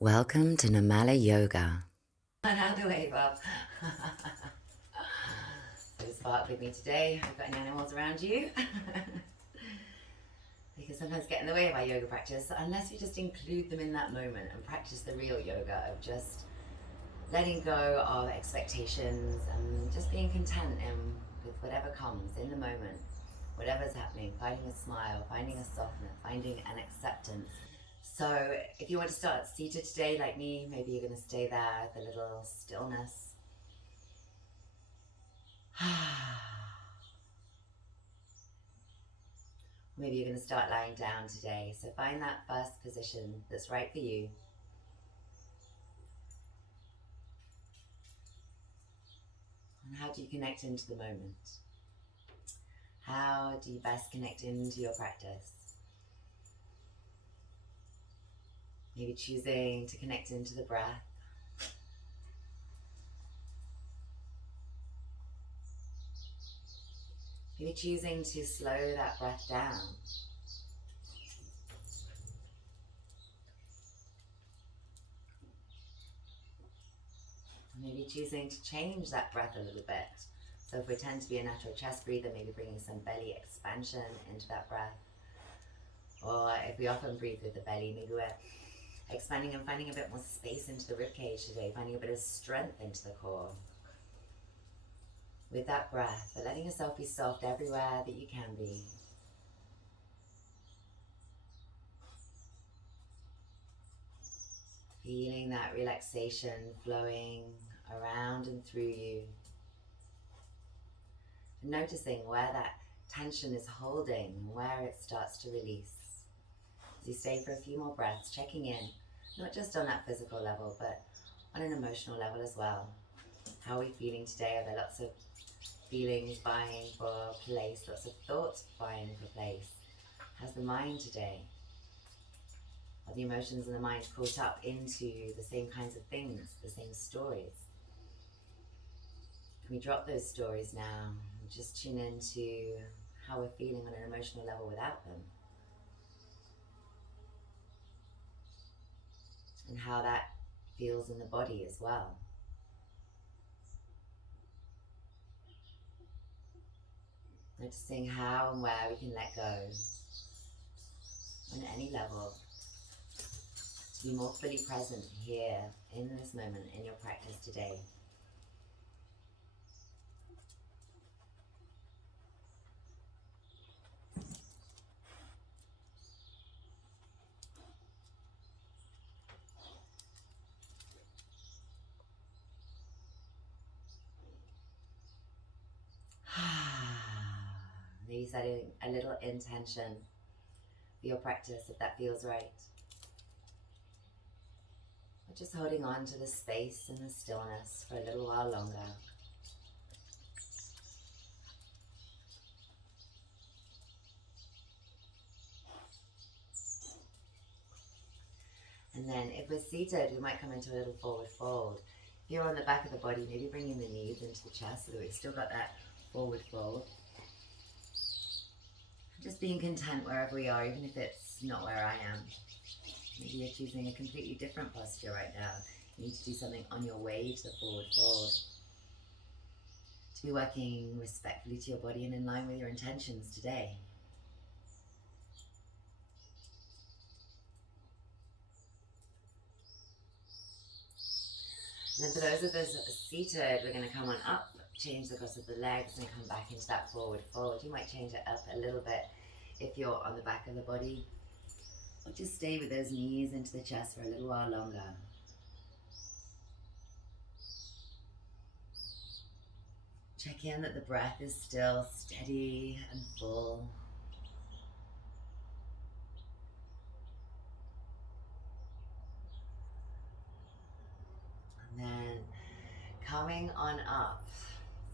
Welcome to Namala Yoga. Another wave up. So spark with me today. I've got any animals around you? Because sometimes get in the way of our yoga practice unless you just include them in that moment and practice the real yoga of just letting go of expectations and just being content with whatever comes in the moment, whatever's happening, finding a smile, finding a softness, finding an acceptance. So if you want to start seated today like me, maybe you're going to stay there with a little stillness. Maybe you're going to start lying down today. So find that first position that's right for you. And how do you connect into the moment? How do you best connect into your practice? Maybe choosing to connect into the breath. Maybe choosing to slow that breath down. Maybe choosing to change that breath a little bit. So if we tend to be a natural chest breather, maybe bringing some belly expansion into that breath. Or if we often breathe with the belly, maybe we're expanding and finding a bit more space into the ribcage today, finding a bit of strength into the core. With that breath, but letting yourself be soft everywhere that you can be. Feeling that relaxation flowing around and through you. And noticing where that tension is holding and where it starts to release. As you stay for a few more breaths, checking in, not just on that physical level, but on an emotional level as well. How are we feeling today? Are there lots of feelings vying for place, lots of thoughts vying for place? How's the mind today? Are the emotions and the mind caught up into the same kinds of things, the same stories? Can we drop those stories now and just tune into how we're feeling on an emotional level without them? And how that feels in the body as well. Noticing how and where we can let go on any level to be more fully present here in this moment in your practice today. Maybe setting a little intention for your practice if that feels right. Or just holding on to the space and the stillness for a little while longer. And then if we're seated, we might come into a little forward fold. If you're on the back of the body, maybe bringing the knees into the chest so that we've still got that forward fold. Just being content wherever we are, even if it's not where I am. Maybe you're choosing a completely different posture right now. You need to do something on your way to the forward fold. To be working respectfully to your body and in line with your intentions today. And then for those of us seated, we're going to come on up, change the cross of the legs and come back into that forward fold. You might change it up a little bit if you're on the back of the body. Or just stay with those knees into the chest for a little while longer. Check in that the breath is still steady and full. And then coming on up.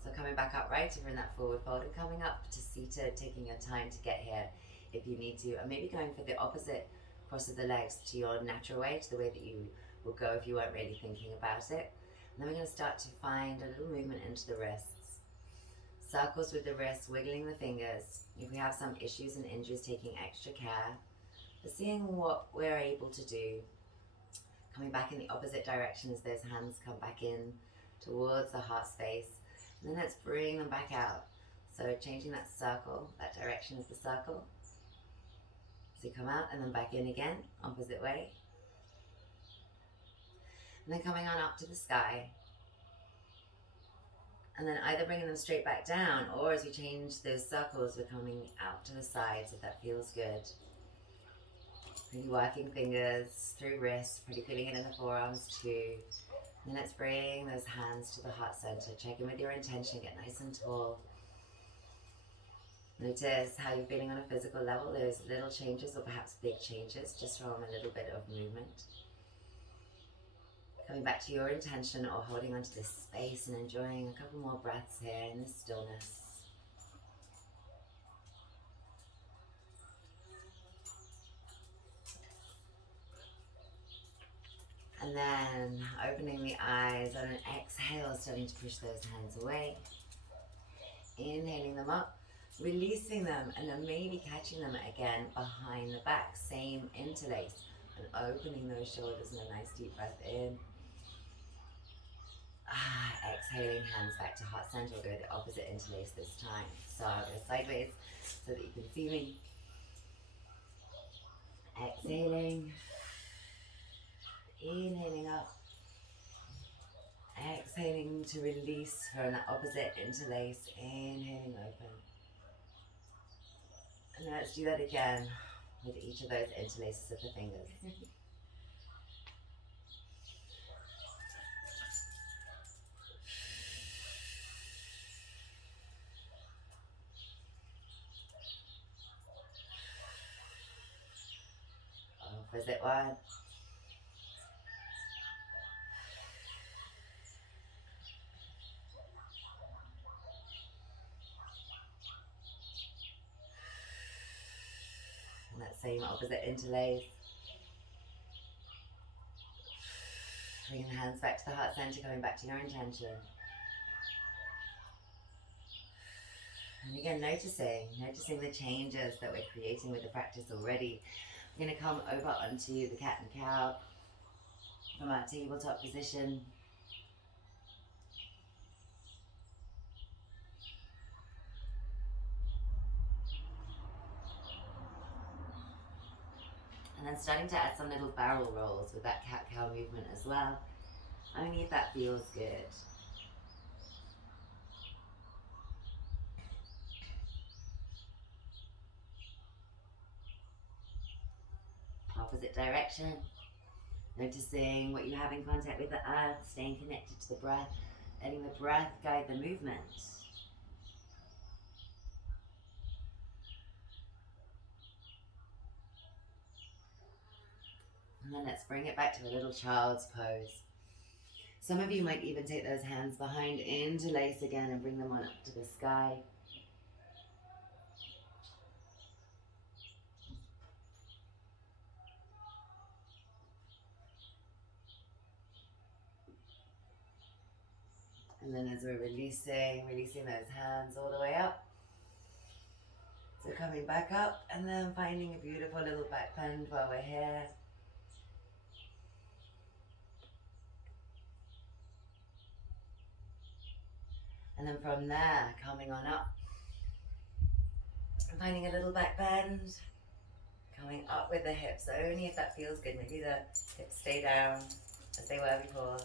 So coming back up, right? If you're in that forward fold and coming up to seated, taking your time to get here if you need to. And maybe going for the opposite cross of the legs to your natural way, to the way that you will go if you weren't really thinking about it. And then we're going to start to find a little movement into the wrists. Circles with the wrists, wiggling the fingers. If we have some issues and injuries, taking extra care. But seeing what we're able to do. Coming back in the opposite direction as those hands come back in towards the heart space. And then let's bring them back out. So changing that circle, that direction of the circle. So come out and then back in again, opposite way. And then coming on up to the sky. And then either bringing them straight back down, or as we change those circles, we're coming out to the sides if that feels good. Really working fingers through wrists, pretty feeling it in the forearms too. And then let's bring those hands to the heart center. Check in with your intention, get nice and tall. Notice how you're feeling on a physical level, those little changes or perhaps big changes just from a little bit of movement. Coming back to your intention or holding onto this space and enjoying a couple more breaths here in this stillness. And then opening the eyes on an exhale, starting to push those hands away. Inhaling them up, releasing them, and then maybe catching them again behind the back. Same interlace, and opening those shoulders and a nice deep breath in. Exhaling, hands back to heart center. We'll go the opposite interlace this time. So I'll go sideways so that you can see me. Exhaling. Inhaling up. Exhaling to release from that opposite interlace. Inhaling open. And let's do that again with each of those interlaces of the fingers. Opposite one. And that same opposite interlace. Bringing the hands back to the heart center, coming back to your intention. And again, noticing the changes that we're creating with the practice already. We're going to come over onto the cat and cow from our tabletop position. And then starting to add some little barrel rolls with that cat-cow movement as well. Only if that feels good. Opposite direction. Noticing what you have in contact with the earth, staying connected to the breath, letting the breath guide the movement. And then let's bring it back to a little child's pose. Some of you might even take those hands behind, interlace again and bring them on up to the sky. And then as we're releasing those hands all the way up. So coming back up and then finding a beautiful little back bend while we're here. And then from there, coming on up. And finding a little back bend. Coming up with the hips, only if that feels good. Maybe the hips stay down as they were before.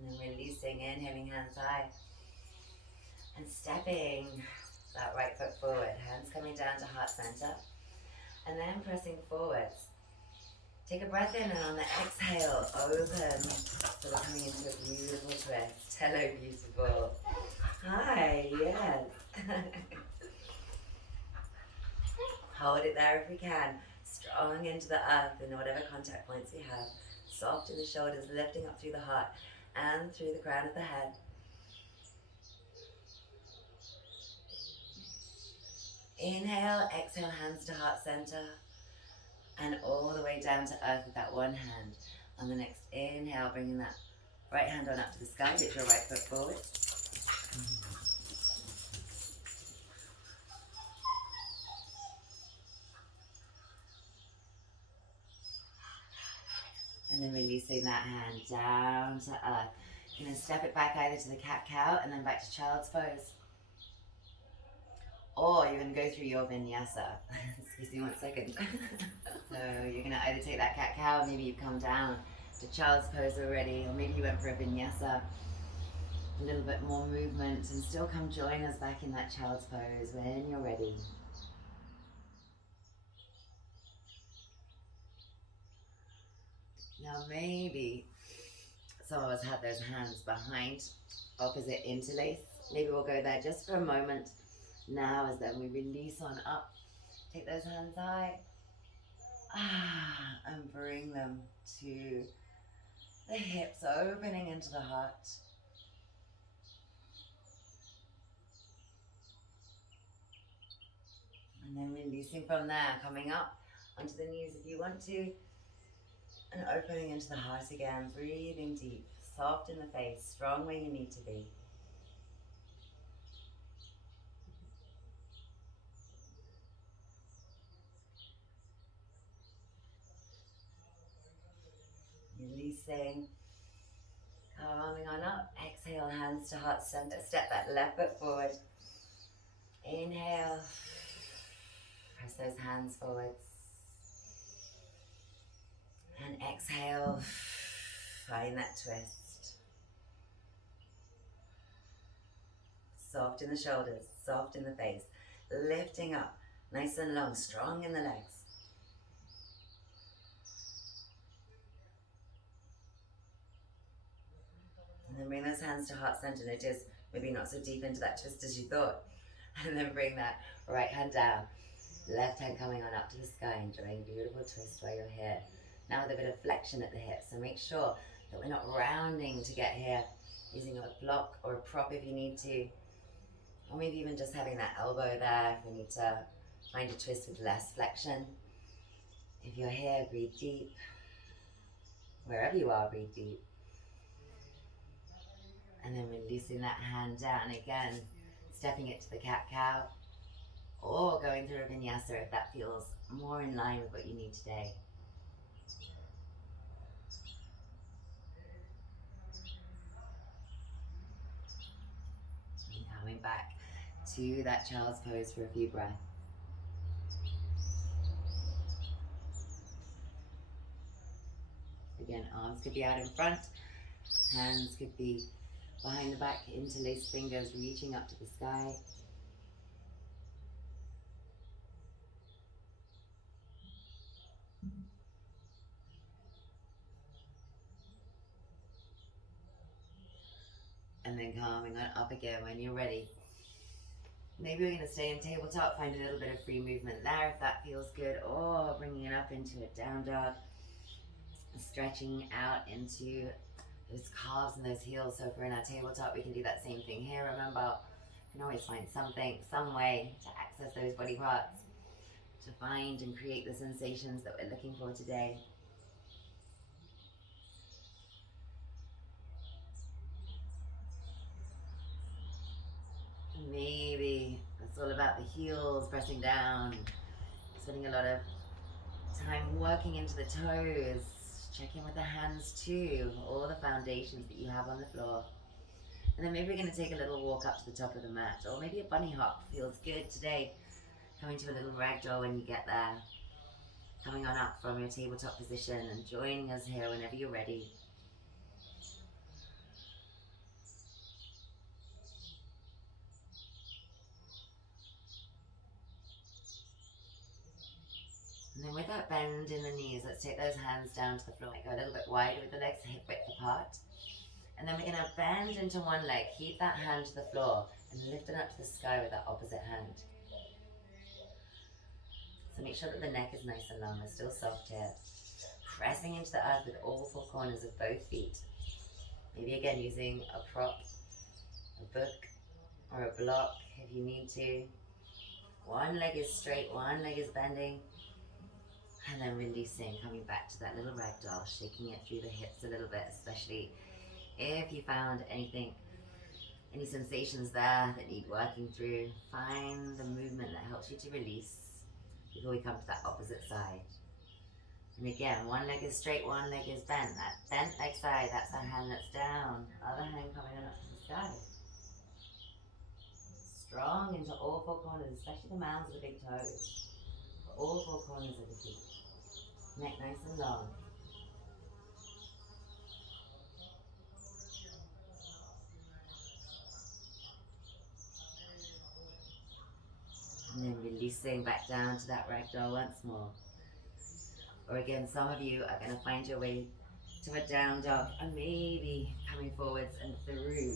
And then releasing, inhaling hands high. And stepping that right foot forward. Hands coming down to heart center. And then pressing forwards. Take a breath in and on the exhale, open. So we're coming into a beautiful twist. Hello, beautiful. Hi, yes. Hold it there if we can. Strong into the earth and whatever contact points we have. Soft in the shoulders, lifting up through the heart and through the crown of the head. Inhale, exhale, hands to heart center. And all the way down to earth with that one hand. On the next inhale, bringing that right hand on up to the sky. Lift your right foot forward. And then releasing that hand down to earth. You're going to step it back either to the cat-cow and then back to child's pose. Or you're going to go through your vinyasa. Excuse me 1 second. So you're going to either take that cat-cow, maybe you come down to child's pose already, or maybe you went for a vinyasa. A little bit more movement, and still come join us back in that child's pose when you're ready. Now maybe some of us have those hands behind, opposite interlace. Maybe we'll go there just for a moment now, as then we release on up. Take those hands high. And bring them to the hips, opening into the heart. And then releasing from there, coming up onto the knees if you want to. And opening into the heart again, breathing deep, soft in the face, strong where you need to be. Releasing, coming on up. Exhale, hands to heart center. Step that left foot forward. Inhale, press those hands forwards. And exhale, find that twist. Soft in the shoulders, soft in the face. Lifting up, nice and long, strong in the legs. And then bring those hands to heart center. Notice maybe not so deep into that twist as you thought. And then bring that right hand down. Left hand coming on up to the sky, enjoying a beautiful twist while you're here. Now with a bit of flexion at the hips, so make sure that we're not rounding to get here, using a block or a prop if you need to, or maybe even just having that elbow there if we need to find a twist with less flexion. If you're here, breathe deep. Wherever you are, breathe deep. And then releasing that hand down again, stepping it to the cat-cow, or going through a vinyasa if that feels more in line with what you need today. And coming back to that child's pose for a few breaths. Again, arms could be out in front, hands could be behind the back, interlaced fingers reaching up to the sky. And then coming on up again when you're ready. Maybe we're going to stay in tabletop, find a little bit of free movement there if that feels good, or bringing it up into a down dog, stretching out into those calves and those heels. So if we're in our tabletop, we can do that same thing here. Remember, you can always find something, some way to access those body parts, to find and create the sensations that we're looking for today. Maybe it's all about the heels pressing down, spending a lot of time working into the toes, check in with the hands too, all the foundations that you have on the floor. And then maybe we're going to take a little walk up to the top of the mat, or maybe a bunny hop feels good today. Coming to a little ragdoll when you get there. Coming on up from your tabletop position and joining us here whenever you're ready. And then with that bend in the knees, let's take those hands down to the floor. Go a little bit wider with the legs, hip width apart. And then we're going to bend into one leg, keep that hand to the floor, and lift it up to the sky with that opposite hand. So make sure that the neck is nice and long, we're still soft here. Pressing into the earth with all four corners of both feet. Maybe again using a prop, a book, or a block if you need to. One leg is straight, one leg is bending. And then releasing, coming back to that little ragdoll, shaking it through the hips a little bit, especially if you found anything, any sensations there that need working through. Find the movement that helps you to release before we come to that opposite side. And again, one leg is straight, one leg is bent. That bent leg side, that's the hand that's down. Other hand coming on up to the sky. Strong into all four corners, especially the mounds of the big toes. All four corners of the feet. Neck nice and long. And then releasing back down to that ragdoll once more. Or again, some of you are going to find your way to a down dog and maybe coming forwards and through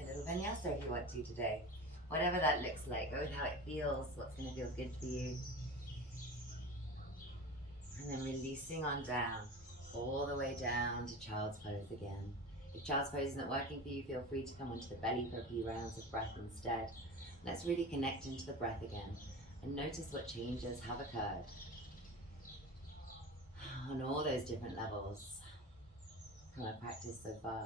a little vinyasa if you want to today. Whatever that looks like, go with how it feels, what's going to feel good for you. And then releasing on down, all the way down to child's pose again. If child's pose isn't working for you, feel free to come onto the belly for a few rounds of breath instead. Let's really connect into the breath again and notice what changes have occurred on all those different levels from our practice so far.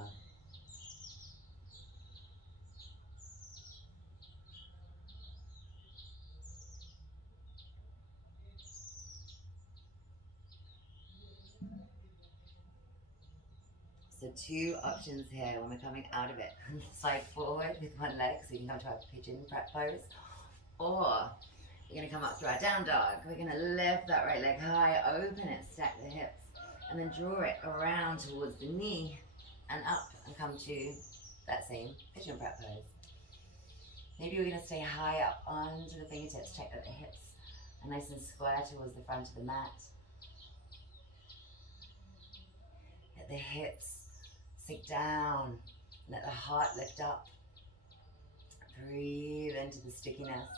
So two options here when we're coming out of it. Slide forward with one leg so you can come to our pigeon prep pose. Or we're going to come up through our down dog. We're going to lift that right leg high, open it, stack the hips, and then draw it around towards the knee and up and come to that same pigeon prep pose. Maybe we're going to stay high up onto the fingertips. Check that the hips are nice and square towards the front of the mat. Let the hips sink down. Let the heart lift up. Breathe into the stickiness.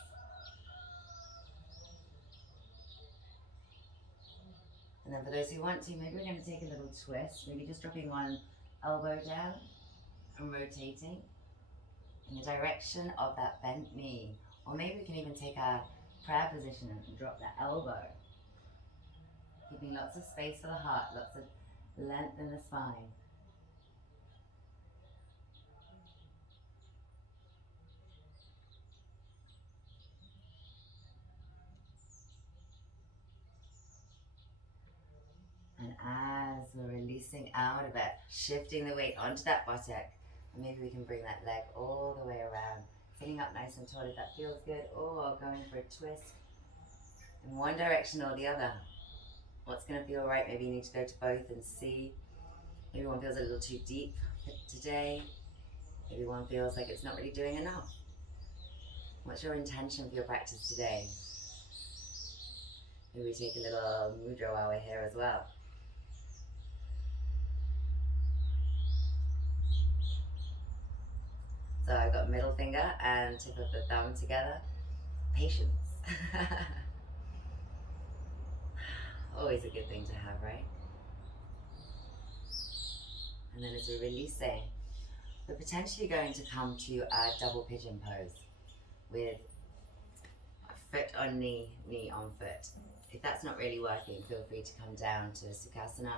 And then for those who want to, maybe we're going to take a little twist. Maybe just dropping one elbow down and rotating in the direction of that bent knee. Or maybe we can even take our prayer position and drop that elbow. Keeping lots of space for the heart, lots of length in the spine. And as we're releasing out of it, shifting the weight onto that buttock, and maybe we can bring that leg all the way around, sitting up nice and tall if that feels good, or going for a twist in one direction or the other. What's going to feel right? Maybe you need to go to both and see. Maybe one feels a little too deep today. Maybe one feels like it's not really doing enough. What's your intention for your practice today? Maybe we take a little mudra while we're here as well. So I've got middle finger and tip of the thumb together. Patience. Always a good thing to have, right? And then as we're releasing, we're potentially going to come to a double pigeon pose with foot on knee, knee on foot. If that's not really working, feel free to come down to Sukhasana,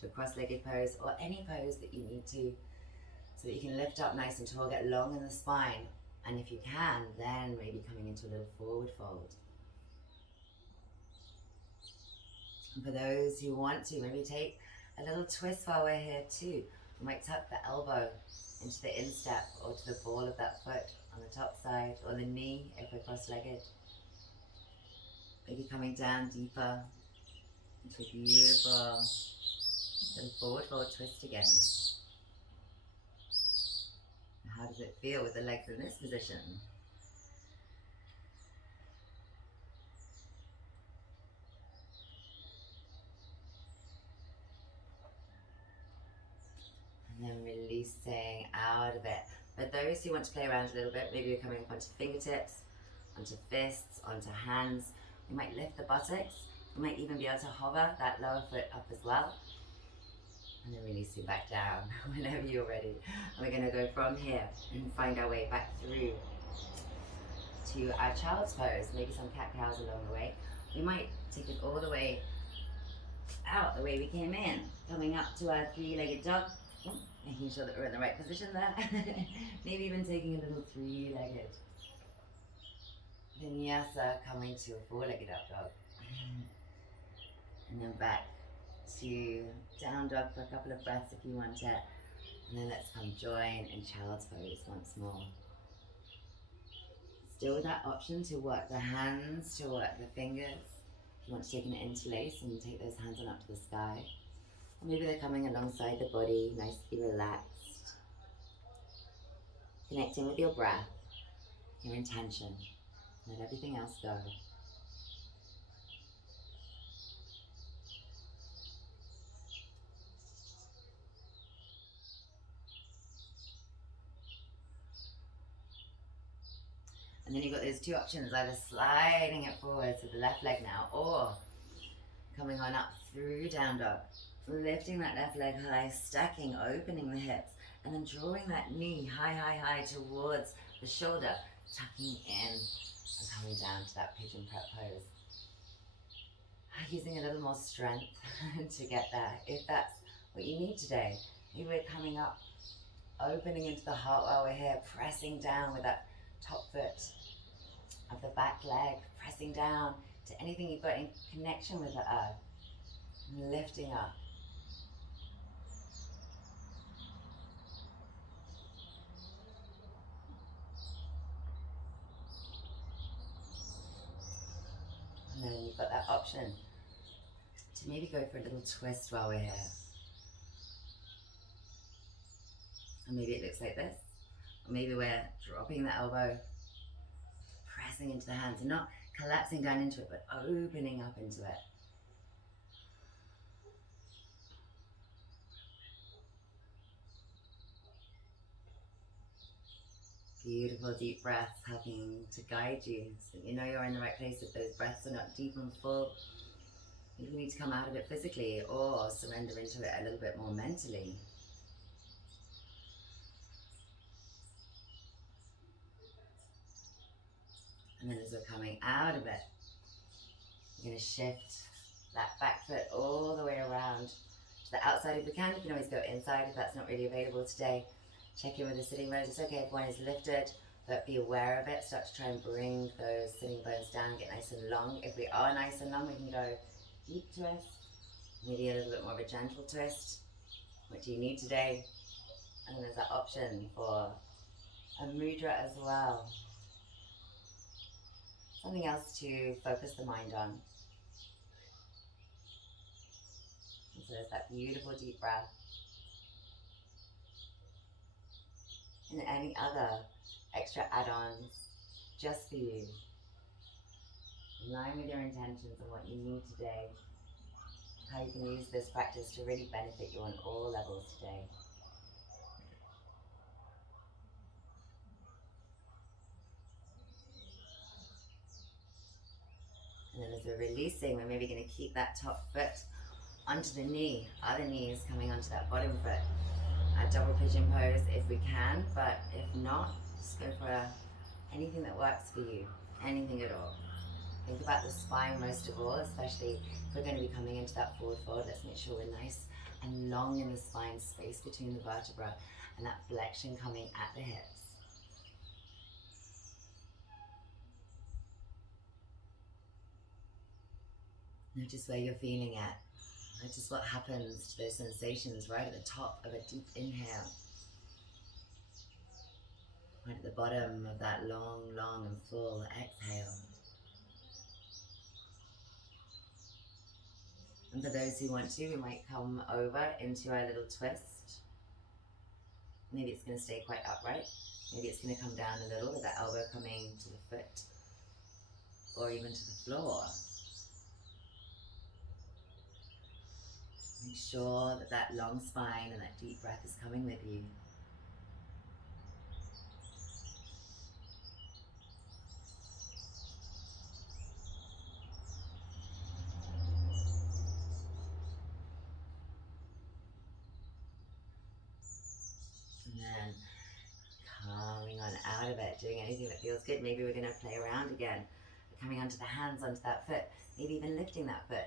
to a cross-legged pose, or any pose that you need to, so that you can lift up nice and tall, get long in the spine, and if you can, then maybe coming into a little forward fold. And for those who want to, maybe take a little twist while we're here too. We might tuck the elbow into the instep or to the ball of that foot on the top side, or the knee if we're cross-legged. Maybe coming down deeper into a beautiful little forward fold twist again. How does it feel with the legs in this position? And then releasing out of it. For those who want to play around a little bit, maybe you're coming up onto fingertips, onto fists, onto hands. We might lift the buttocks. We might even be able to hover that lower foot up as well. And then releasing back down whenever you're ready. And we're going to go from here and find our way back through to our child's pose. Maybe some cat-cows along the way. We might take it all the way out the way we came in. Coming up to our three-legged dog. Making sure that we're in the right position there. Maybe even taking a little three-legged vinyasa, coming to a four-legged up dog. And then back to down dog for a couple of breaths if you want it. And then let's come join in child's pose once more. Still with that option to work the hands, to work the fingers. If you want to take an interlace and take those hands on up to the sky. Or maybe they're coming alongside the body, nicely relaxed. Connecting with your breath, your intention. Let everything else go. And then you've got those two options, either sliding it forwards with the left leg now, or coming on up through down dog. Lifting that left leg high, stacking, opening the hips, and then drawing that knee high, high, high towards the shoulder, tucking in and coming down to that pigeon prep pose. Using a little more strength to get there, if that's what you need today. Maybe we're coming up, opening into the heart while we're here, pressing down with that top foot of the back leg, pressing down to anything you've got in connection with the earth, and lifting up. And then you've got that option to maybe go for a little twist while we're here. And maybe it looks like this. Or maybe we're dropping the elbow, pressing into the hands, and not collapsing down into it, but opening up into it. Beautiful deep breaths helping to guide you so that you know you're in the right place. If those breaths are not deep and full, maybe you need to come out of it physically or surrender into it a little bit more mentally. And then as we're coming out of it, we're going to shift that back foot all the way around to the outside if we can. You can always go inside if that's not really available today. Check in with the sitting bones. It's okay if one is lifted, but be aware of it. Start to try and bring those sitting bones down, get nice and long. If we are nice and long, we can go deep twist, maybe a little bit more of a gentle twist. What do you need today? And there's that option for a mudra as well. Something else to focus the mind on. And so there's that beautiful deep breath. And any other extra add-ons just for you. In line with your intentions and what you need today. How you can use this practice to really benefit you on all levels today. And then as we're releasing, we're maybe going to keep that top foot onto the knee. Other knee is coming onto that bottom foot. A double pigeon pose if we can, but if not, just go for anything that works for you. Anything at all. Think about the spine most of all, especially if we're going to be coming into that forward fold. Let's make sure we're nice and long in the spine, space between the vertebra, and that flexion coming at the hips. Notice where you're feeling at. Notice what happens to those sensations right at the top of a deep inhale. Right at the bottom of that long, long and full exhale. And for those who want to, we might come over into our little twist. Maybe it's going to stay quite upright. Maybe it's going to come down a little with that elbow coming to the foot or even to the floor. Make sure that that long spine and that deep breath is coming with you. And then coming on out of it, doing anything that feels good. Maybe we're going to play around again. Coming onto the hands, onto that foot. Maybe even lifting that foot.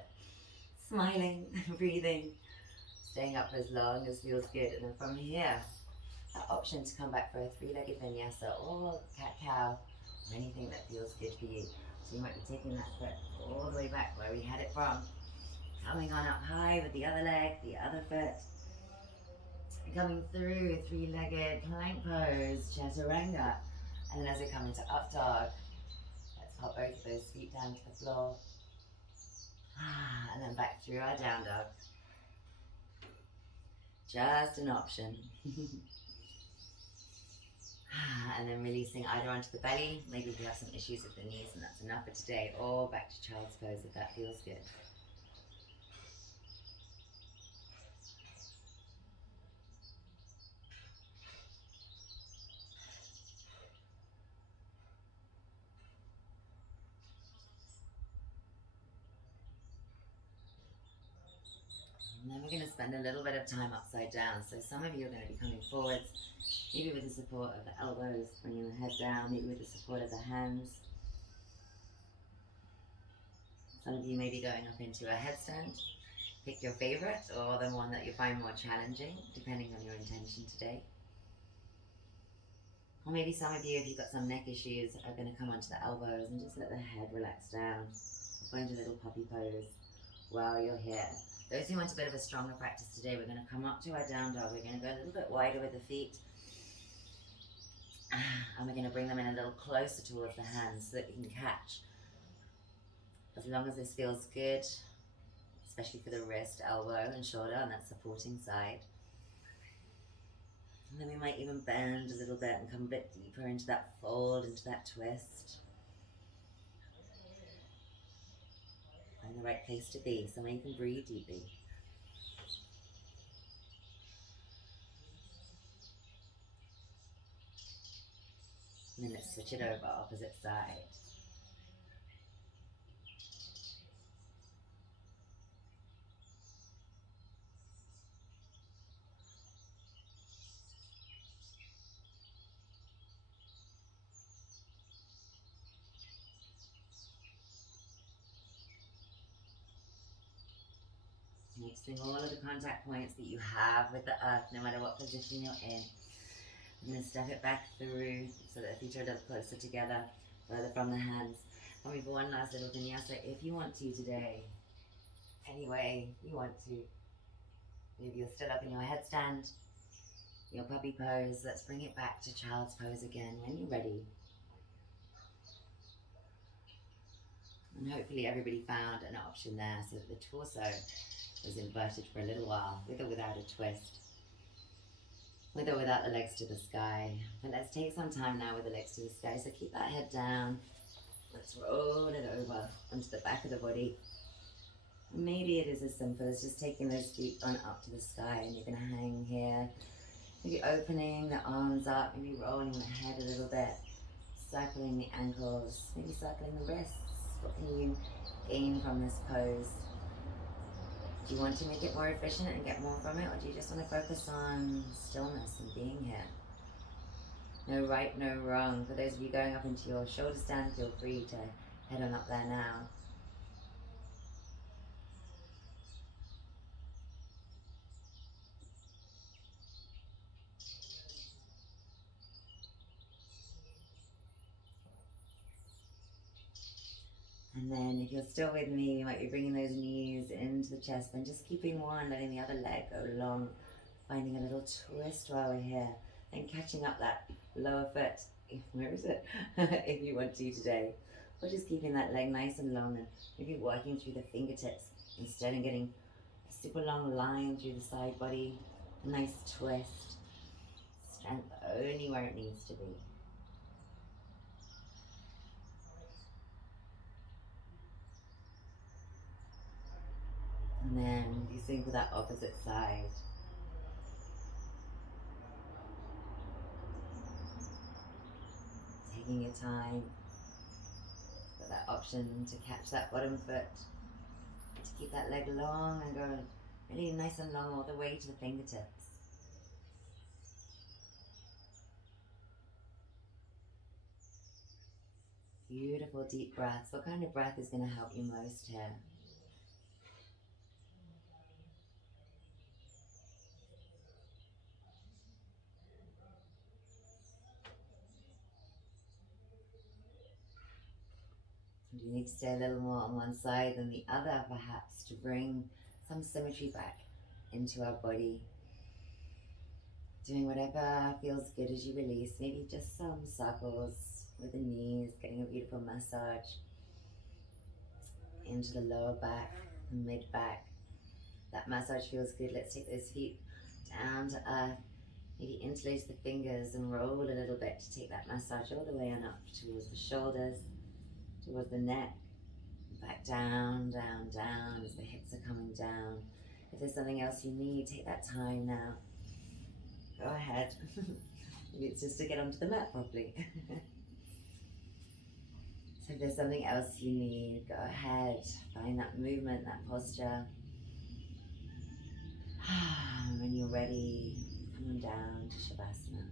Smiling, breathing, staying up for as long as feels good. And then from here, that option to come back for a three-legged vinyasa or cat-cow or anything that feels good for you. So you might be taking that foot all the way back where we had it from. Coming on up high with the other leg, the other foot. Coming through three-legged plank pose, chaturanga. And then as we come into up dog, let's pop both of those feet down to the floor. And then back through our down dog. Just an option. And then releasing either onto the belly, maybe if you have some issues with the knees and that's enough for today, or back to child's pose if that feels good. And then we're going to spend a little bit of time upside down. So some of you are going to be coming forwards, maybe with the support of the elbows, bringing the head down, maybe with the support of the hands. Some of you may be going up into a headstand. Pick your favorite or the one that you find more challenging, depending on your intention today. Or maybe some of you, if you've got some neck issues, are going to come onto the elbows and just let the head relax down. Find a little puppy pose while you're here. Those who want a bit of a stronger practice today, we're going to come up to our down dog. We're going to go a little bit wider with the feet. And we're going to bring them in a little closer towards the hands so that we can catch. As long as this feels good, especially for the wrist, elbow, and shoulder on that supporting side. And then we might even bend a little bit and come a bit deeper into that fold, into that twist. Find the right place to be, somewhere you can breathe deeply. And then let's switch it over, opposite side. Noticing all of the contact points that you have with the earth, no matter what position you're in. I'm going to step it back through so that the feet are a little closer together, further from the hands. Coming for one last little vinyasa if you want to today. Any way you want to. Maybe you're stood up in your headstand, your puppy pose. Let's bring it back to child's pose again when you're ready. And hopefully everybody found an option there so that the torso is inverted for a little while, with or without a twist. With or without the legs to the sky. But let's take some time now with the legs to the sky. So keep that head down. Let's roll it over onto the back of the body. Maybe it is as simple as just taking those feet on up to the sky and you're going to hang here. Maybe opening the arms up, maybe rolling the head a little bit, circling the ankles, maybe circling the wrists. What can you gain from this pose? Do you want to make it more efficient and get more from it, or do you just want to focus on stillness and being here? No right, no wrong. For those of you going up into your shoulder stand, feel free to head on up there now. And then if you're still with me, you might be bringing those knees into the chest, and just keeping one, letting the other leg go long, finding a little twist while we're here, and catching up that lower foot, where is it, if you want to today. Or just keeping that leg nice and long, and maybe working through the fingertips instead and getting a super long line through the side body, a nice twist, strength only where it needs to be. And then you same for that opposite side. Taking your time. Got that option to catch that bottom foot. To keep that leg long and go really nice and long all the way to the fingertips. Beautiful deep breaths. What kind of breath is going to help you most here? You need to stay a little more on one side than the other, perhaps, to bring some symmetry back into our body. Doing whatever feels good as you release. Maybe just some circles with the knees, getting a beautiful massage into the lower back, mid back. That massage feels good. Let's take those feet down to earth. Maybe interlace the fingers and roll a little bit to take that massage all the way on up towards the shoulders, towards the neck, back down, down, down as the hips are coming down. If there's something else you need, take that time now. Go ahead. Maybe it's just to get onto the mat properly. So if there's something else you need, go ahead. Find that movement, that posture. When you're ready, come on down to Shavasana.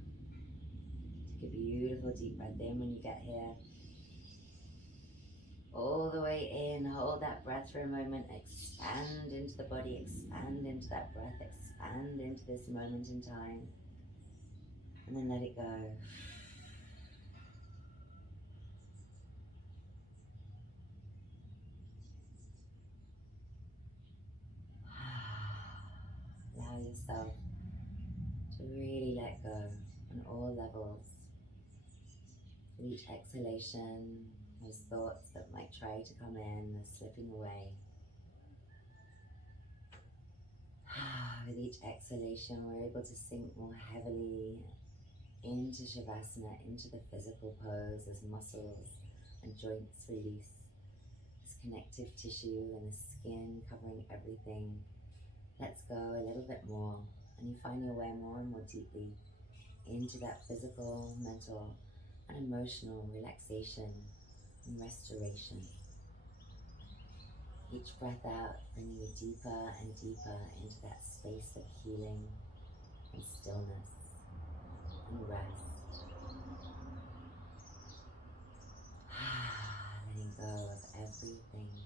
Take a beautiful deep breath in when you get here. All the way in, hold that breath for a moment, expand into the body, expand into that breath, expand into this moment in time, and then let it go. Allow yourself to really let go on all levels. With each exhalation, those thoughts that might try to come in are slipping away. With each exhalation, we're able to sink more heavily into Shavasana, into the physical pose as muscles and joints release. This connective tissue and the skin covering everything lets go a little bit more, and you find your way more and more deeply into that physical, mental, and emotional relaxation and restoration. Each breath out bringing you deeper and deeper into that space of healing and stillness and rest. Letting go of everything else.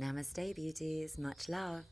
Namaste, beauties. Much love.